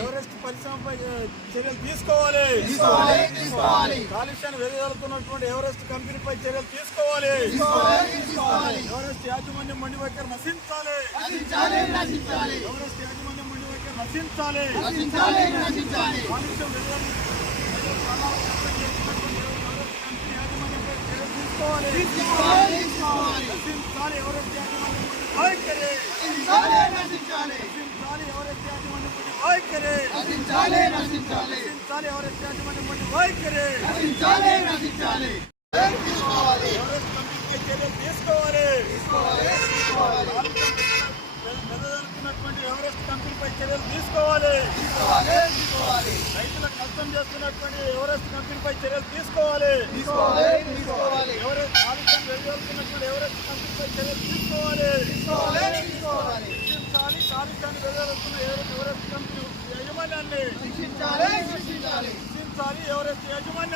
Everest పరిశ్రమపై చర్యలు తీసుకోవాలి. తీసుకోవాలి తీసుకోవాలి. కాలుష్యాన్ని వెదజల్లుతున్నటువంటి ఎవరెస్ట్ కంపెనీపై చర్యలు తీసుకోవాలి. తీసుకోవాలి ఎవరెస్ట్ యాజమాన్యం మండి వైఖరి నశించాలి. ఎవరెస్ట్ యాజమాన్యం మండి వైఖరి నశించాలి. కాలుష్యం వెదజల్లు యాజమాన్యంపై చర్యలు తీసుకోవాలి తీసుకోవాలి తీసుకోవాలి నశించాలి ఎవరెస్ట్ యాజమాన్యం మండి వైఖరి నశించాలి నశించాలి నశించాలి ఎవరెస్ట్ యాజమాన్యం మండి వైఖరి. నశించాలి నశించాలి. నశించాలి ఎవరెస్ట్ యాజమాన్యం మండి వైఖరి. నశించాలి నశించాలి. తీసుకోవాలి. ఎవరెస్ట్ కంపెనీకి చర్యలు తీసుకోవాలి. తీసుకోవాలి తీసుకోవాలి. వెదజల్లుతున్నటువంటి ఎవరెస్ట్ కంపెనీపై చర్యలు తీసుకోవాలి. రైతులకు చేస్తున్నటువంటి ఎవరెస్ట్ కంపెనీపై చర్యలు తీసుకోవాలి. ఎవరెస్ట్ ఎవరెస్ట్ కంపెనీపై చర్యలు తీసుకోవాలి. ಯಜಮಾನ